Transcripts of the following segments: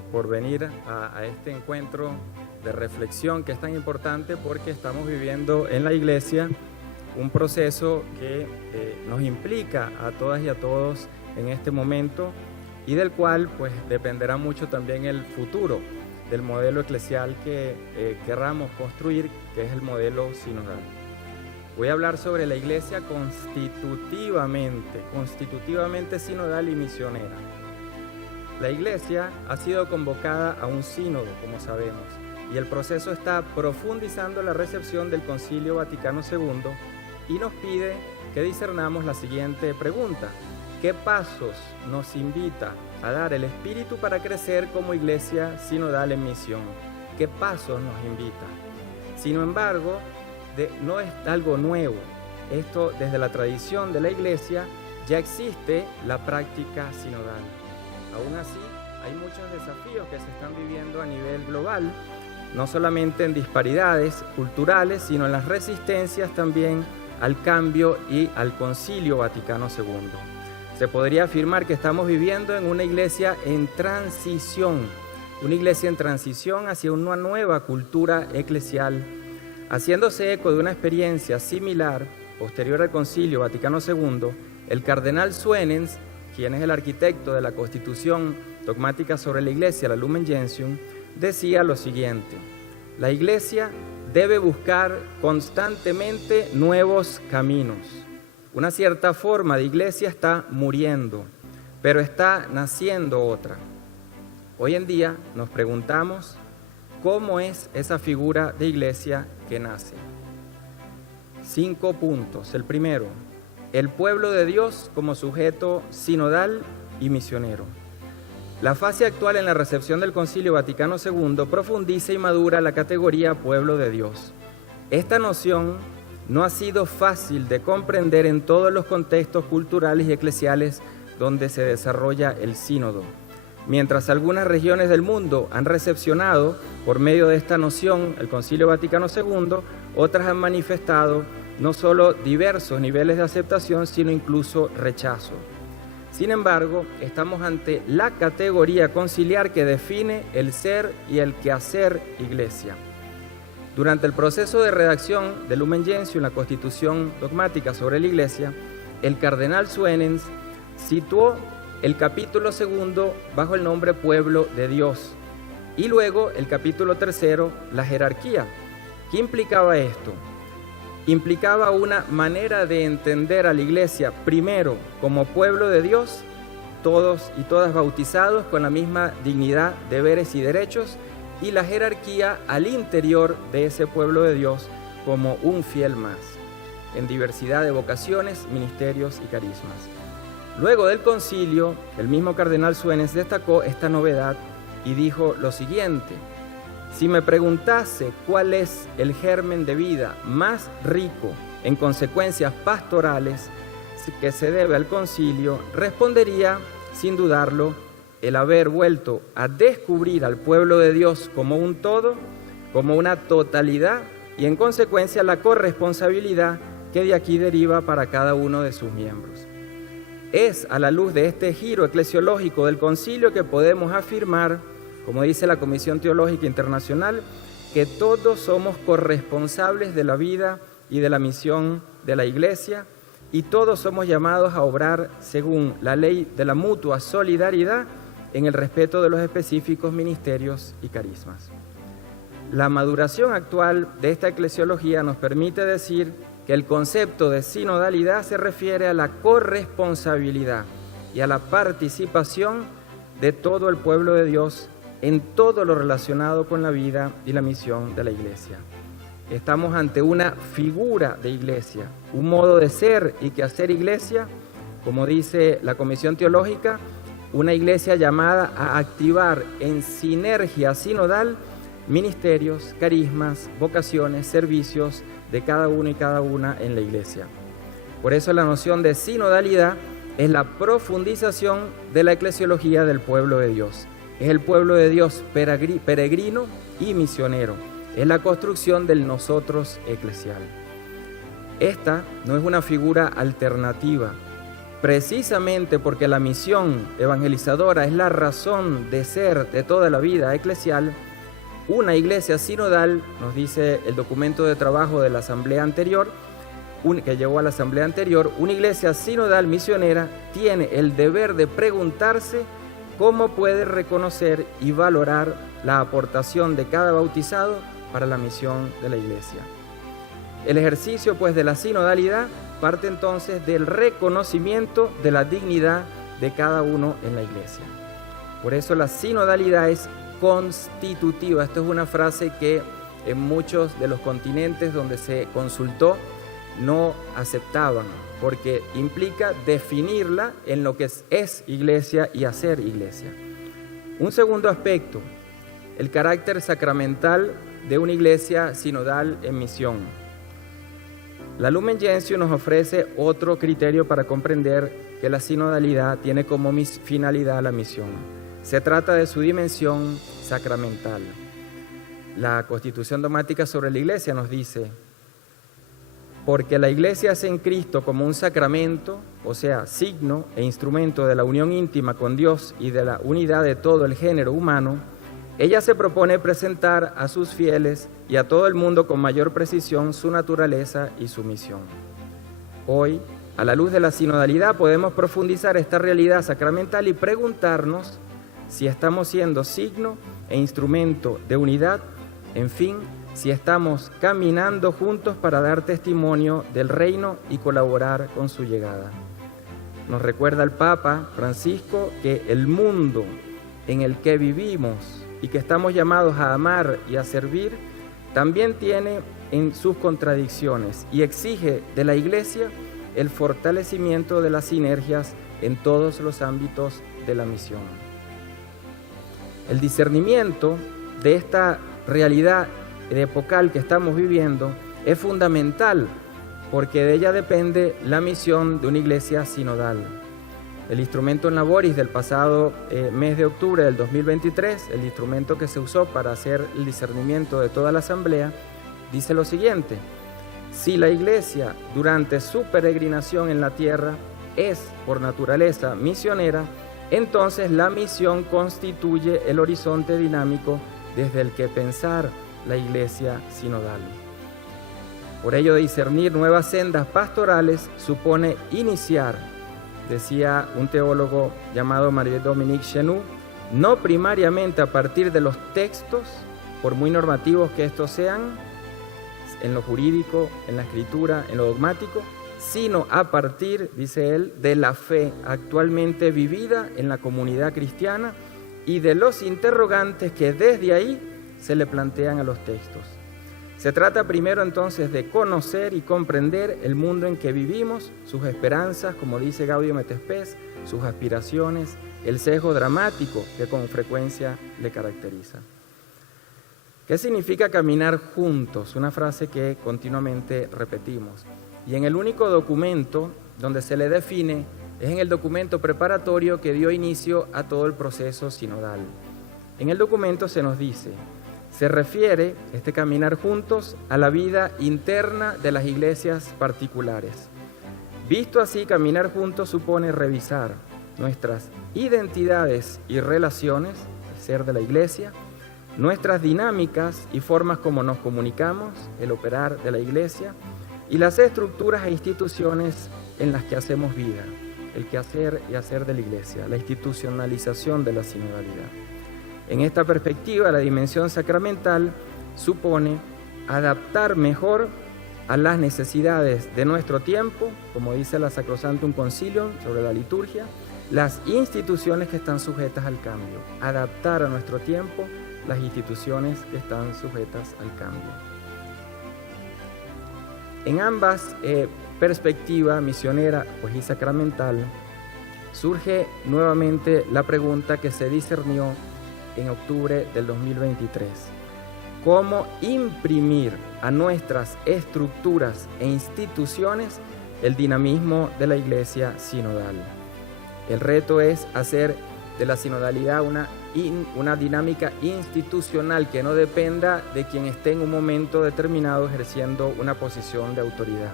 por venir a este encuentro de reflexión que es tan importante porque estamos viviendo en la iglesia un proceso que nos implica a todas y a todos en este momento y del cual pues dependerá mucho también el futuro del modelo eclesial que querramos construir, que es el modelo sinodal. Voy a hablar sobre la iglesia constitutivamente sinodal y misionera. La iglesia ha sido convocada a un sínodo, como sabemos, y el proceso está profundizando la recepción del Concilio Vaticano II y nos pide que discernamos la siguiente pregunta: ¿qué pasos nos invita a dar el Espíritu para crecer como iglesia sinodal en misión? ¿Qué pasos nos invita? Sin embargo, no es algo nuevo. Esto, desde la tradición de la iglesia, ya existe la práctica sinodal. Aún así, hay muchos desafíos que se están viviendo a nivel global, no solamente en disparidades culturales, sino en las resistencias también al cambio y al Concilio Vaticano II. Se podría afirmar que estamos viviendo en una iglesia en transición hacia una nueva cultura eclesial, haciéndose eco de una experiencia similar posterior al Concilio Vaticano II. El cardenal Suenens, quien es el arquitecto de la Constitución dogmática sobre la Iglesia, la Lumen Gentium, decía lo siguiente: la Iglesia debe buscar constantemente nuevos caminos. Una cierta forma de iglesia está muriendo, pero está naciendo otra. Hoy en día nos preguntamos cómo es esa figura de iglesia que nace. 5 puntos. El primero, el pueblo de Dios como sujeto sinodal y misionero. La fase actual en la recepción del Concilio Vaticano II profundiza y madura la categoría pueblo de Dios. Esta noción no ha sido fácil de comprender en todos los contextos culturales y eclesiales donde se desarrolla el sínodo. Mientras algunas regiones del mundo han recepcionado por medio de esta noción el Concilio Vaticano II, otras han manifestado no solo diversos niveles de aceptación, sino incluso rechazo. Sin embargo, estamos ante la categoría conciliar que define el ser y el quehacer iglesia. Durante el proceso de redacción de Lumen Gentium, la Constitución dogmática sobre la Iglesia, el cardenal Suenens situó el capítulo 2 bajo el nombre Pueblo de Dios y luego el capítulo 3, la jerarquía. ¿Qué implicaba esto? Implicaba una manera de entender a la Iglesia, primero como pueblo de Dios, todos y todas bautizados con la misma dignidad, deberes y derechos, y la jerarquía al interior de ese pueblo de Dios como un fiel más, en diversidad de vocaciones, ministerios y carismas. Luego del concilio, el mismo cardenal Suenens destacó esta novedad y dijo lo siguiente: si me preguntase cuál es el germen de vida más rico en consecuencias pastorales que se debe al concilio, respondería, sin dudarlo, el haber vuelto a descubrir al pueblo de Dios como un todo, como una totalidad, y en consecuencia la corresponsabilidad que de aquí deriva para cada uno de sus miembros. Es a la luz de este giro eclesiológico del concilio que podemos afirmar, como dice la Comisión Teológica Internacional, que todos somos corresponsables de la vida y de la misión de la Iglesia y todos somos llamados a obrar según la ley de la mutua solidaridad en el respeto de los específicos ministerios y carismas. La maduración actual de esta eclesiología nos permite decir que el concepto de sinodalidad se refiere a la corresponsabilidad y a la participación de todo el pueblo de Dios en todo lo relacionado con la vida y la misión de la Iglesia. Estamos ante una figura de Iglesia, un modo de ser y quehacer Iglesia, como dice la Comisión Teológica, una Iglesia llamada a activar en sinergia sinodal ministerios, carismas, vocaciones, servicios de cada uno y cada una en la Iglesia. Por eso la noción de sinodalidad es la profundización de la eclesiología del pueblo de Dios. Es el pueblo de Dios peregrino y misionero. Es la construcción del nosotros eclesial. Esta no es una figura alternativa, precisamente porque la misión evangelizadora es la razón de ser de toda la vida eclesial, una iglesia sinodal, nos dice el documento de trabajo de la asamblea anterior, que llegó a la asamblea anterior, una iglesia sinodal misionera tiene el deber de preguntarse cómo puede reconocer y valorar la aportación de cada bautizado para la misión de la iglesia. El ejercicio, pues, de la sinodalidad parte entonces del reconocimiento de la dignidad de cada uno en la iglesia. Por eso la sinodalidad es constitutiva. Esto es una frase que en muchos de los continentes donde se consultó no aceptaban, porque implica definirla en lo que es iglesia y hacer iglesia. Un segundo aspecto, el carácter sacramental de una iglesia sinodal en misión. La Lumen Gentium nos ofrece otro criterio para comprender que la sinodalidad tiene como finalidad la misión. Se trata de su dimensión sacramental. La Constitución Dogmática sobre la Iglesia nos dice: porque la Iglesia es en Cristo como un sacramento, o sea, signo e instrumento de la unión íntima con Dios y de la unidad de todo el género humano, ella se propone presentar a sus fieles y a todo el mundo con mayor precisión su naturaleza y su misión. Hoy, a la luz de la sinodalidad, podemos profundizar esta realidad sacramental y preguntarnos si estamos siendo signo e instrumento de unidad, en fin, si estamos caminando juntos para dar testimonio del reino y colaborar con su llegada. Nos recuerda el Papa Francisco que el mundo en el que vivimos y que estamos llamados a amar y a servir, también tiene en sus contradicciones y exige de la Iglesia el fortalecimiento de las sinergias en todos los ámbitos de la misión. El discernimiento de esta realidad epocal que estamos viviendo es fundamental, porque de ella depende la misión de una iglesia sinodal. El instrumento en laboris del pasado mes de octubre del 2023, el instrumento que se usó para hacer el discernimiento de toda la asamblea, dice lo siguiente: si la iglesia durante su peregrinación en la tierra es por naturaleza misionera, entonces la misión constituye el horizonte dinámico desde el que pensar la iglesia sinodal. Por ello, discernir nuevas sendas pastorales supone iniciar, decía un teólogo llamado Marie-Dominique Chenu, no primariamente a partir de los textos, por muy normativos que estos sean, en lo jurídico, en la escritura, en lo dogmático, sino a partir, dice él, de la fe actualmente vivida en la comunidad cristiana y de los interrogantes que desde ahí se le plantean a los textos. Se trata primero entonces de conocer y comprender el mundo en que vivimos, sus esperanzas, como dice Gaudium et Spes, sus aspiraciones, el sesgo dramático que con frecuencia le caracteriza. ¿Qué significa caminar juntos? Una frase que continuamente repetimos. Y en el único documento donde se le define es en el documento preparatorio que dio inicio a todo el proceso sinodal. En el documento se nos dice: se refiere este caminar juntos a la vida interna de las iglesias particulares. Visto así, caminar juntos supone revisar nuestras identidades y relaciones, el ser de la iglesia, nuestras dinámicas y formas como nos comunicamos, el operar de la iglesia, y las estructuras e instituciones en las que hacemos vida, el quehacer y hacer de la iglesia, la institucionalización de la sinodalidad. En esta perspectiva, la dimensión sacramental supone adaptar mejor a las necesidades de nuestro tiempo, como dice la Sacrosanctum Concilium sobre la liturgia, las instituciones que están sujetas al cambio, adaptar a nuestro tiempo las instituciones que están sujetas al cambio. En ambas perspectivas, misionera pues, y sacramental, surge nuevamente la pregunta que se discernió en octubre del 2023. ¿Cómo imprimir a nuestras estructuras e instituciones el dinamismo de la iglesia sinodal? El reto es hacer de la sinodalidad una dinámica institucional que no dependa de quien esté en un momento determinado ejerciendo una posición de autoridad,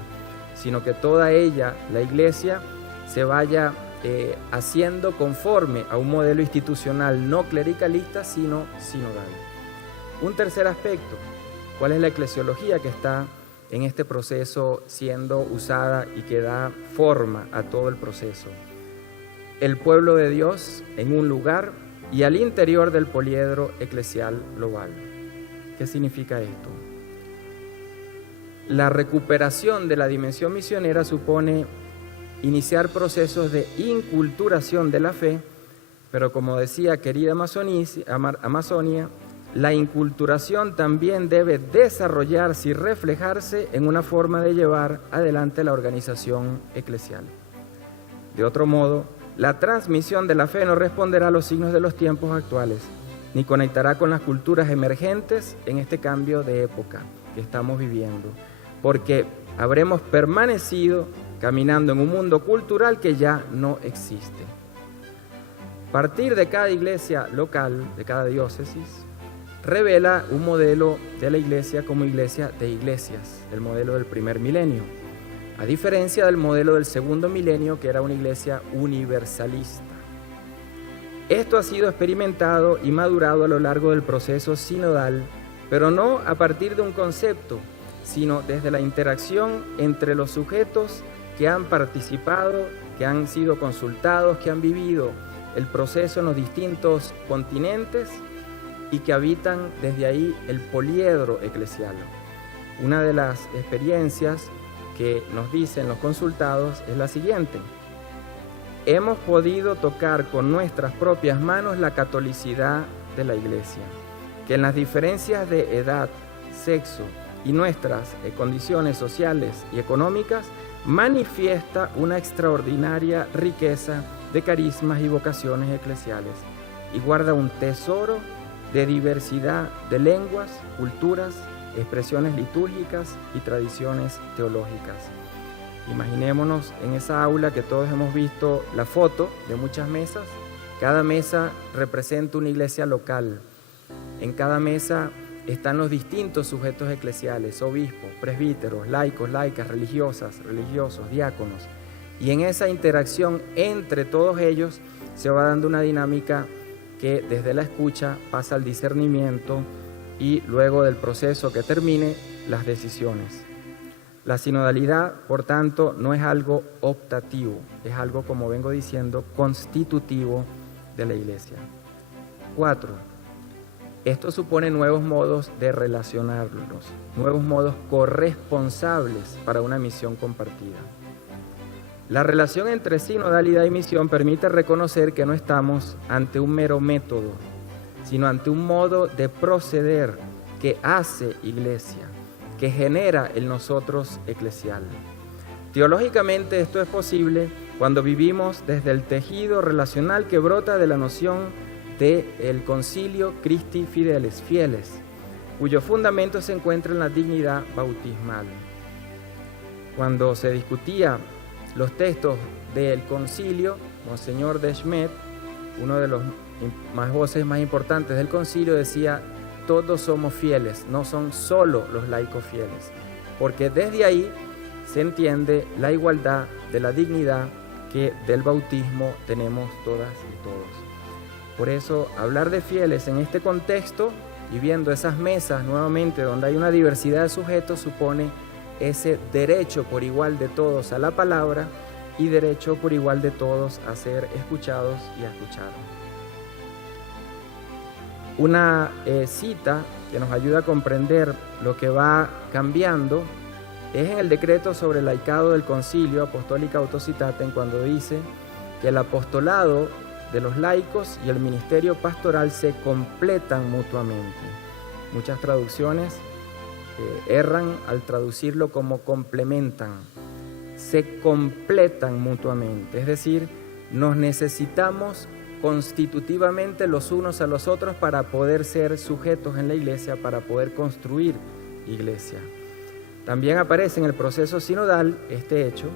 sino que toda ella, la iglesia, se vaya haciendo conforme a un modelo institucional no clericalista, sino sinodal. Un tercer aspecto, ¿cuál es la eclesiología que está en este proceso siendo usada y que da forma a todo el proceso? El pueblo de Dios en un lugar y al interior del poliedro eclesial global. ¿Qué significa esto? La recuperación de la dimensión misionera supone iniciar procesos de inculturación de la fe, pero como decía querida Amazonia, la inculturación también debe desarrollarse y reflejarse en una forma de llevar adelante la organización eclesial. De otro modo, la transmisión de la fe no responderá a los signos de los tiempos actuales, ni conectará con las culturas emergentes en este cambio de época que estamos viviendo, porque habremos permanecido caminando en un mundo cultural que ya no existe. Partir de cada iglesia local, de cada diócesis, revela un modelo de la iglesia como iglesia de iglesias, el modelo del primer milenio, a diferencia del modelo del segundo milenio, que era una iglesia universalista. Esto ha sido experimentado y madurado a lo largo del proceso sinodal, pero no a partir de un concepto, sino desde la interacción entre los sujetos que han participado, que han sido consultados, que han vivido el proceso en los distintos continentes y que habitan desde ahí el poliedro eclesial. Una de las experiencias que nos dicen los consultados es la siguiente: hemos podido tocar con nuestras propias manos la catolicidad de la Iglesia, que en las diferencias de edad, sexo y nuestras condiciones sociales y económicas manifiesta una extraordinaria riqueza de carismas y vocaciones eclesiales y guarda un tesoro de diversidad de lenguas, culturas, expresiones litúrgicas y tradiciones teológicas. Imaginémonos en esa aula que todos hemos visto la foto de muchas mesas. Cada mesa representa una iglesia local. En cada mesa están los distintos sujetos eclesiales, obispos, presbíteros, laicos, laicas, religiosas, religiosos, diáconos. Y en esa interacción entre todos ellos se va dando una dinámica que desde la escucha pasa al discernimiento y luego del proceso que termine, las decisiones. La sinodalidad, por tanto, no es algo optativo, es algo, como vengo diciendo, constitutivo de la Iglesia. 4. Esto supone nuevos modos de relacionarnos, nuevos modos corresponsables para una misión compartida. La relación entre sinodalidad y misión permite reconocer que no estamos ante un mero método, sino ante un modo de proceder que hace iglesia, que genera el nosotros eclesial. Teológicamente esto es posible cuando vivimos desde el tejido relacional que brota de la noción del Concilio Christi Fideles, fieles, cuyo fundamento se encuentra en la dignidad bautismal. Cuando se discutía los textos del concilio, Monseñor Deschmet, uno de los voces más importantes del concilio, decía: todos somos fieles, no son solo los laicos fieles, porque desde ahí se entiende la igualdad de la dignidad que del bautismo tenemos todas y todos. Por eso, hablar de fieles en este contexto y viendo esas mesas nuevamente donde hay una diversidad de sujetos supone ese derecho por igual de todos a la palabra y derecho por igual de todos a ser escuchados y a escuchar. Una cita que nos ayuda a comprender lo que va cambiando es en el decreto sobre el laicado del Concilio Apostólica Autocitatem, cuando dice que el apostolado de los laicos y el ministerio pastoral se completan mutuamente. Muchas traducciones erran al traducirlo como complementan. Se completan mutuamente, es decir, nos necesitamos constitutivamente los unos a los otros para poder ser sujetos en la iglesia, para poder construir iglesia. También aparece en el proceso sinodal este hecho,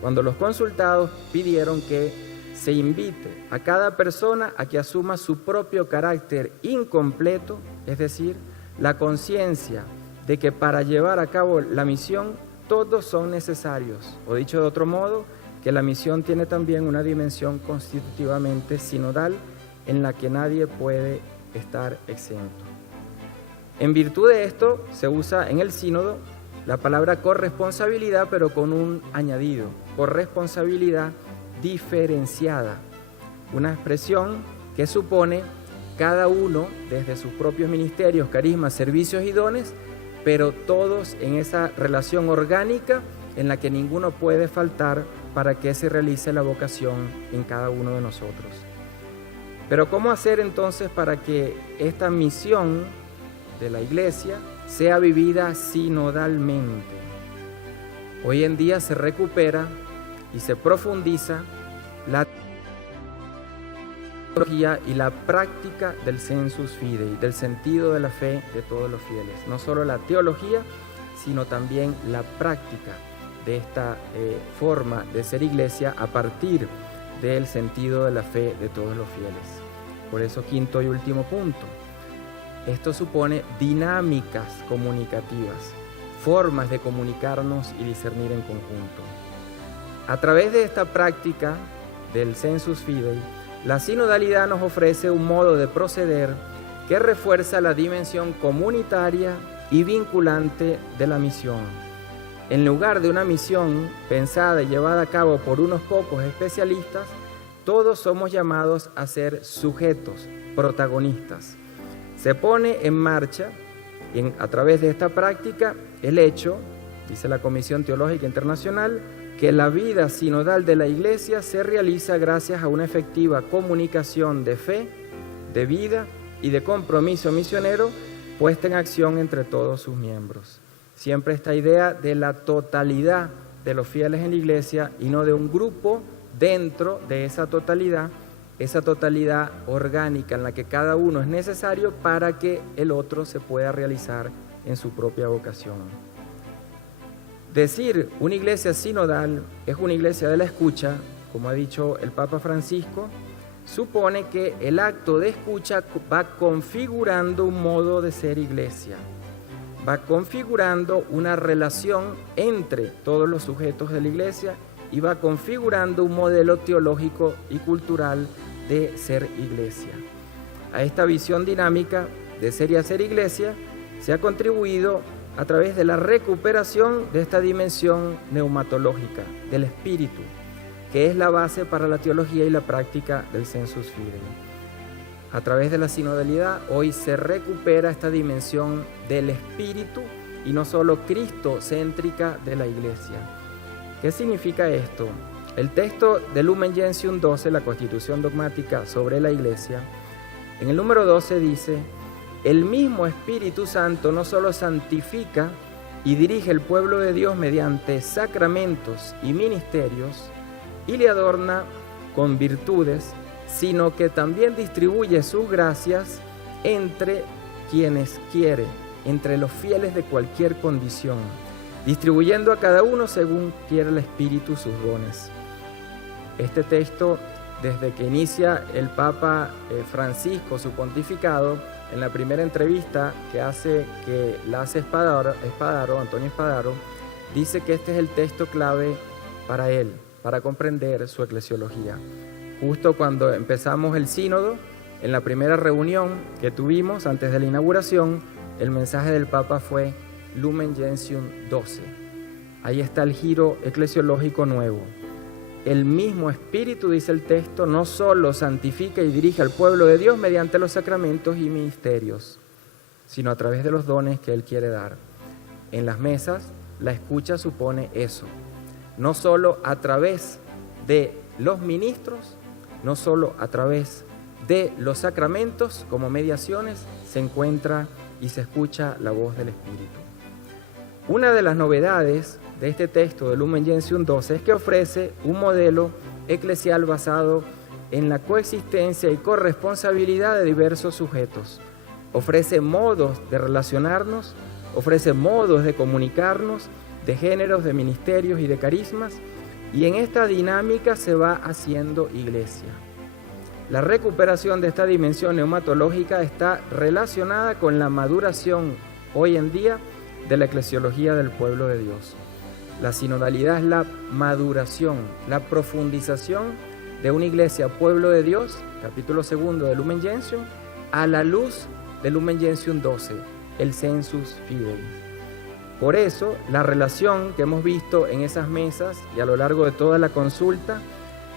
cuando los consultados pidieron que se invite a cada persona a que asuma su propio carácter incompleto, es decir, la conciencia de que para llevar a cabo la misión todos son necesarios, o dicho de otro modo, que la misión tiene también una dimensión constitutivamente sinodal en la que nadie puede estar exento. En virtud de esto, se usa en el sínodo la palabra corresponsabilidad, pero con un añadido, corresponsabilidad diferenciada, una expresión que supone cada uno desde sus propios ministerios, carismas, servicios y dones, pero todos en esa relación orgánica en la que ninguno puede faltar para que se realice la vocación en cada uno de nosotros. Pero ¿cómo hacer entonces para que esta misión de la Iglesia sea vivida sinodalmente? Hoy en día se recupera y se profundiza la teología y la práctica del sensus fidei, del sentido de la fe de todos los fieles. No solo la teología, sino también la práctica de esta forma de ser iglesia a partir del sentido de la fe de todos los fieles. Por eso, quinto y último punto, esto supone dinámicas comunicativas, formas de comunicarnos y discernir en conjunto. A través de esta práctica del sensus fidei, la sinodalidad nos ofrece un modo de proceder que refuerza la dimensión comunitaria y vinculante de la misión. En lugar de una misión pensada y llevada a cabo por unos pocos especialistas, todos somos llamados a ser sujetos, protagonistas. Se pone en marcha, a través de esta práctica, el hecho, dice la Comisión Teológica Internacional, que la vida sinodal de la Iglesia se realiza gracias a una efectiva comunicación de fe, de vida y de compromiso misionero puesta en acción entre todos sus miembros. Siempre esta idea de la totalidad de los fieles en la Iglesia y no de un grupo dentro de esa totalidad orgánica en la que cada uno es necesario para que el otro se pueda realizar en su propia vocación. Decir una iglesia sinodal es una iglesia de la escucha, como ha dicho el Papa Francisco, supone que el acto de escucha va configurando un modo de ser iglesia, va configurando una relación entre todos los sujetos de la iglesia y va configurando un modelo teológico y cultural de ser iglesia. A esta visión dinámica de ser y hacer iglesia se ha contribuido a través de la recuperación de esta dimensión neumatológica del espíritu, que es la base para la teología y la práctica del sensus fidei. A través de la sinodalidad hoy se recupera esta dimensión del espíritu y no solo cristocéntrica de la iglesia. ¿Qué significa esto? El texto de Lumen Gentium 12, la Constitución Dogmática sobre la Iglesia, en el número 12 dice: el mismo Espíritu Santo no solo santifica y dirige el pueblo de Dios mediante sacramentos y ministerios y le adorna con virtudes, sino que también distribuye sus gracias entre quienes quiere, entre los fieles de cualquier condición, distribuyendo a cada uno según quiere el Espíritu sus dones. Este texto, desde que inicia el Papa Francisco su pontificado, en la primera entrevista que hace Antonio Spadaro, dice que este es el texto clave para él, para comprender su eclesiología. Justo cuando empezamos el sínodo, en la primera reunión que tuvimos antes de la inauguración, el mensaje del Papa fue Lumen Gentium 12. Ahí está el giro eclesiológico nuevo. El mismo Espíritu, dice el texto, no solo santifica y dirige al pueblo de Dios mediante los sacramentos y ministerios, sino a través de los dones que Él quiere dar. En las mesas, la escucha supone eso. No solo a través de los ministros, no solo a través de los sacramentos como mediaciones, se encuentra y se escucha la voz del Espíritu. Una de las novedades de este texto de Lumen Gentium 12 es que ofrece un modelo eclesial basado en la coexistencia y corresponsabilidad de diversos sujetos. Ofrece modos de relacionarnos, ofrece modos de comunicarnos, de géneros, de ministerios y de carismas, y en esta dinámica se va haciendo iglesia. La recuperación de esta dimensión neumatológica está relacionada con la maduración hoy en día de la eclesiología del pueblo de Dios. La sinodalidad es la maduración, la profundización de una iglesia, pueblo de Dios, capítulo 2 de Lumen Gentium, a la luz de Lumen Gentium 12, el sensus fidei. Por eso, la relación que hemos visto en esas mesas y a lo largo de toda la consulta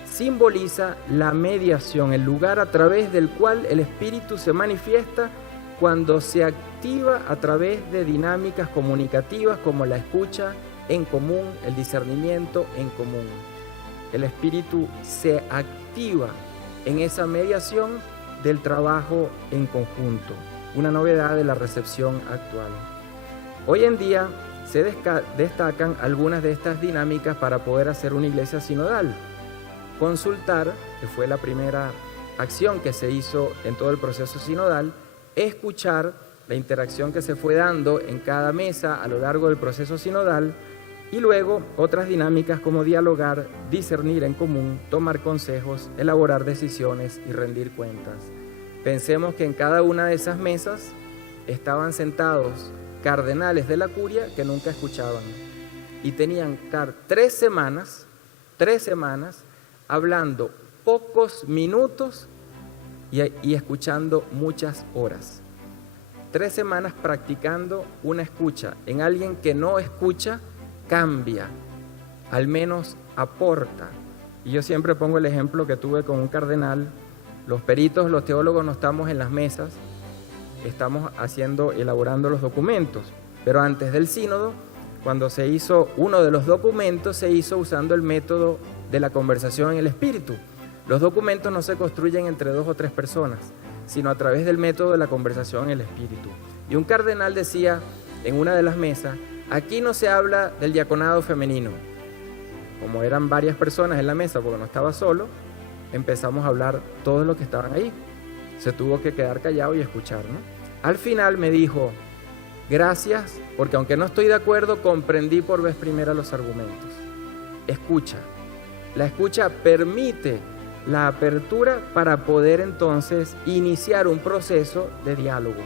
simboliza la mediación, el lugar a través del cual el Espíritu se manifiesta cuando se activa a través de dinámicas comunicativas como la escucha en común, el discernimiento en común. El Espíritu se activa en esa mediación del trabajo en conjunto, una novedad de la recepción actual. Hoy en día se destacan algunas de estas dinámicas para poder hacer una iglesia sinodal. Consultar, que fue la primera acción que se hizo en todo el proceso sinodal, escuchar la interacción que se fue dando en cada mesa a lo largo del proceso sinodal, y luego otras dinámicas como dialogar, discernir en común, tomar consejos, elaborar decisiones y rendir cuentas. Pensemos que en cada una de esas mesas estaban sentados cardenales de la curia que nunca escuchaban y tenían que estar 3 semanas hablando pocos minutos y escuchando muchas horas. 3 semanas practicando una escucha. En alguien que no escucha, cambia, al menos aporta. Y yo siempre pongo el ejemplo que tuve con un cardenal. Los peritos, los teólogos no estamos en las mesas, estamos elaborando los documentos. Pero antes del sínodo, cuando se hizo uno de los documentos, se hizo usando el método de la conversación en el espíritu. Los documentos no se construyen entre 2 o 3 personas, sino a través del método de la conversación en el espíritu. Y un cardenal decía en una de las mesas: aquí no se habla del diaconado femenino. Como eran varias personas en la mesa, porque no estaba solo, empezamos a hablar todos los que estaban ahí. Se tuvo que quedar callado y escuchar, ¿no? Al final me dijo: gracias, porque aunque no estoy de acuerdo, comprendí por vez primera los argumentos. Escucha. La escucha permite la apertura para poder entonces iniciar un proceso de diálogo,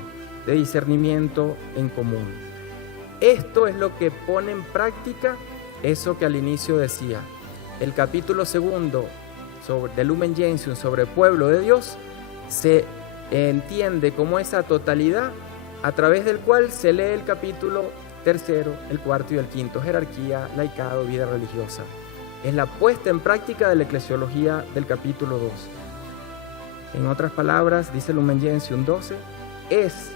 de discernimiento en común. Esto es lo que pone en práctica eso que al inicio decía. El capítulo 2 de Lumen Gentium sobre pueblo de Dios se entiende como esa totalidad a través del cual se lee el capítulo 3, el 4 y el 5, jerarquía, laicado, vida religiosa. Es la puesta en práctica de la eclesiología del capítulo 2. En otras palabras, dice Lumen Gentium 12, es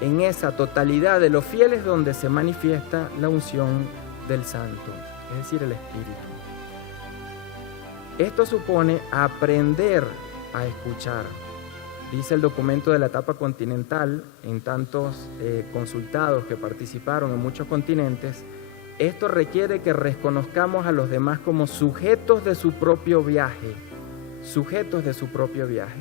en esa totalidad de los fieles donde se manifiesta la unción del Santo, es decir, el Espíritu. Esto supone aprender a escuchar. Dice el documento de la etapa continental, en tantos consultados que participaron en muchos continentes, esto requiere que reconozcamos a los demás como sujetos de su propio viaje, sujetos de su propio viaje.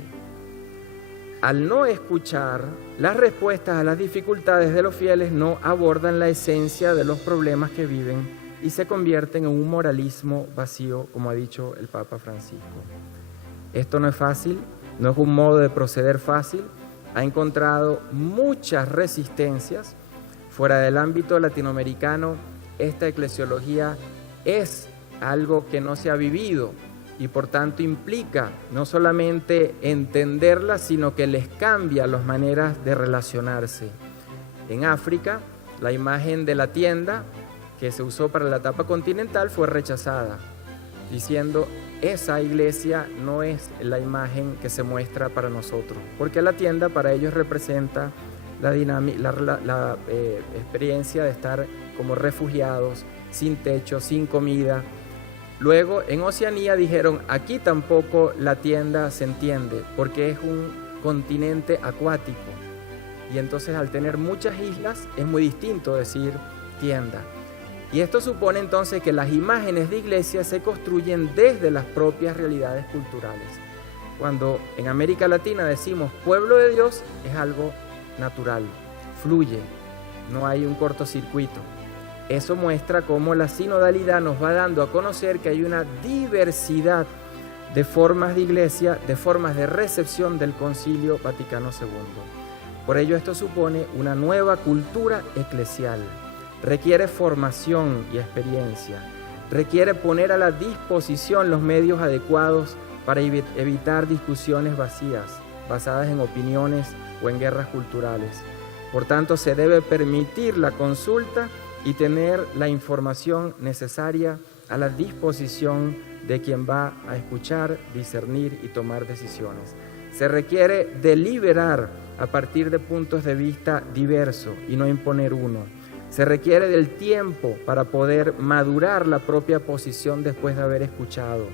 Al no escuchar, las respuestas a las dificultades de los fieles no abordan la esencia de los problemas que viven y se convierten en un moralismo vacío, como ha dicho el Papa Francisco. Esto no es fácil, no es un modo de proceder fácil, ha encontrado muchas resistencias. Fuera del ámbito latinoamericano, esta eclesiología es algo que no se ha vivido y por tanto implica no solamente entenderla, sino que les cambia las maneras de relacionarse. En África, la imagen de la tienda que se usó para la etapa continental fue rechazada, diciendo: esa iglesia no es la imagen que se muestra para nosotros, porque la tienda para ellos representa la experiencia de estar como refugiados, sin techo, sin comida. Luego en Oceanía dijeron: aquí tampoco la tienda se entiende, porque es un continente acuático, y entonces al tener muchas islas es muy distinto decir tienda. Y esto supone entonces que las imágenes de iglesia se construyen desde las propias realidades culturales. Cuando en América Latina decimos pueblo de Dios, es algo natural, fluye, no hay un cortocircuito. Eso muestra cómo la sinodalidad nos va dando a conocer que hay una diversidad de formas de iglesia, de formas de recepción del Concilio Vaticano II. Por ello esto supone una nueva cultura eclesial, requiere formación y experiencia, requiere poner a la disposición los medios adecuados para evitar discusiones vacías, basadas en opiniones o en guerras culturales. Por tanto, se debe permitir la consulta y tener la información necesaria a la disposición de quien va a escuchar, discernir y tomar decisiones. Se requiere deliberar a partir de puntos de vista diversos y no imponer uno. Se requiere del tiempo para poder madurar la propia posición después de haber escuchado.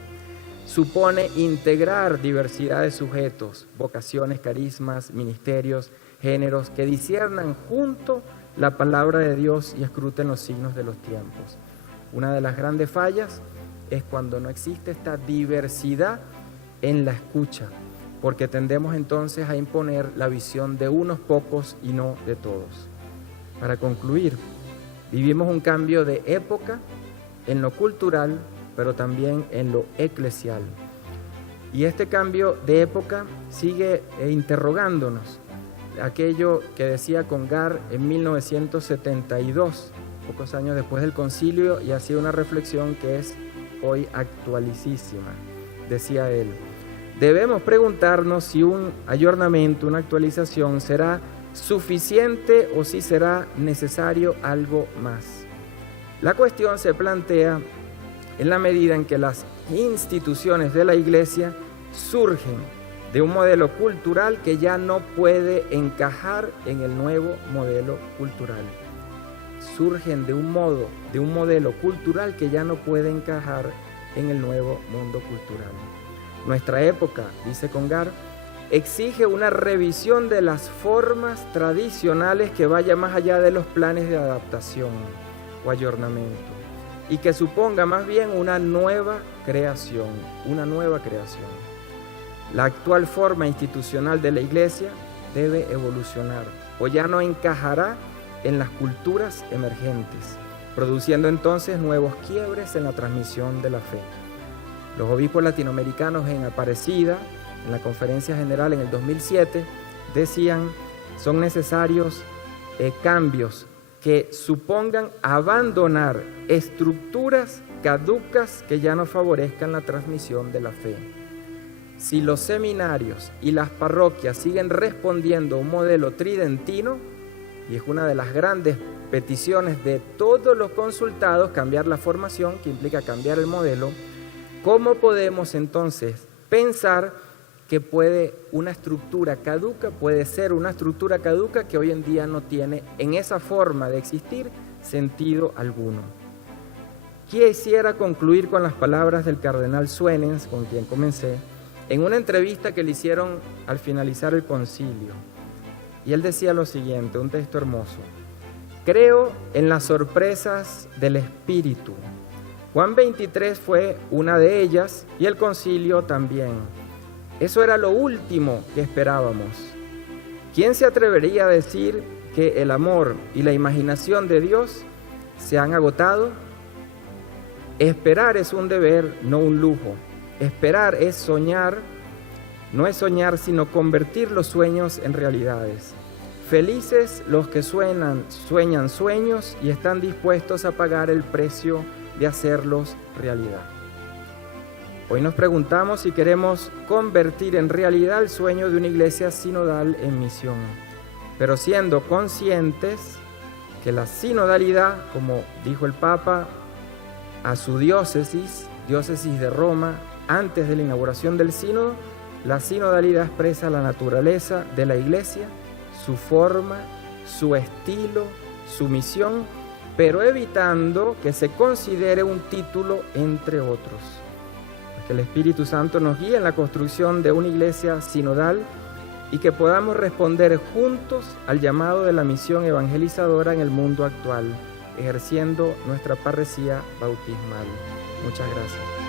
Supone integrar diversidad de sujetos, vocaciones, carismas, ministerios, géneros, que disciernan junto la palabra de Dios y escruten los signos de los tiempos. Una de las grandes fallas es cuando no existe esta diversidad en la escucha, porque tendemos entonces a imponer la visión de unos pocos y no de todos. Para concluir, vivimos un cambio de época en lo cultural, pero también en lo eclesial. Y este cambio de época sigue interrogándonos. Aquello que decía Congar en 1972, pocos años después del concilio, y hacía una reflexión que es hoy actualicísima. Decía él: debemos preguntarnos si un ayornamiento, una actualización, será suficiente o si será necesario algo más. La cuestión se plantea en la medida en que las instituciones de la Iglesia surgen de un modelo cultural que ya no puede encajar en el nuevo modelo cultural. Surgen de un modelo cultural que ya no puede encajar en el nuevo mundo cultural. Nuestra época, dice Congar, exige una revisión de las formas tradicionales que vaya más allá de los planes de adaptación o ayornamiento y que suponga más bien una nueva creación. La actual forma institucional de la Iglesia debe evolucionar o ya no encajará en las culturas emergentes, produciendo entonces nuevos quiebres en la transmisión de la fe. Los obispos latinoamericanos en Aparecida, en la Conferencia General en el 2007, decían: son necesarios cambios que supongan abandonar estructuras caducas que ya no favorezcan la transmisión de la fe. Si los seminarios y las parroquias siguen respondiendo a un modelo tridentino, y es una de las grandes peticiones de todos los consultados, cambiar la formación, que implica cambiar el modelo, ¿cómo podemos entonces pensar que puede ser una estructura caduca que hoy en día no tiene en esa forma de existir sentido alguno? Quisiera concluir con las palabras del cardenal Suenens, con quien comencé, en una entrevista que le hicieron al finalizar el concilio. Y él decía lo siguiente, un texto hermoso: creo en las sorpresas del Espíritu. Juan 23 fue una de ellas y el concilio también. Eso era lo último que esperábamos. ¿Quién se atrevería a decir que el amor y la imaginación de Dios se han agotado? Esperar es un deber, no un lujo. Esperar es soñar, no es soñar, sino convertir los sueños en realidades. Felices los que sueñan sueños y están dispuestos a pagar el precio de hacerlos realidad. Hoy nos preguntamos si queremos convertir en realidad el sueño de una iglesia sinodal en misión, pero siendo conscientes que la sinodalidad, como dijo el Papa a su diócesis de Roma, antes de la inauguración del sínodo, la sinodalidad expresa la naturaleza de la iglesia, su forma, su estilo, su misión, pero evitando que se considere un título entre otros. Que el Espíritu Santo nos guíe en la construcción de una iglesia sinodal y que podamos responder juntos al llamado de la misión evangelizadora en el mundo actual, ejerciendo nuestra parresía bautismal. Muchas gracias.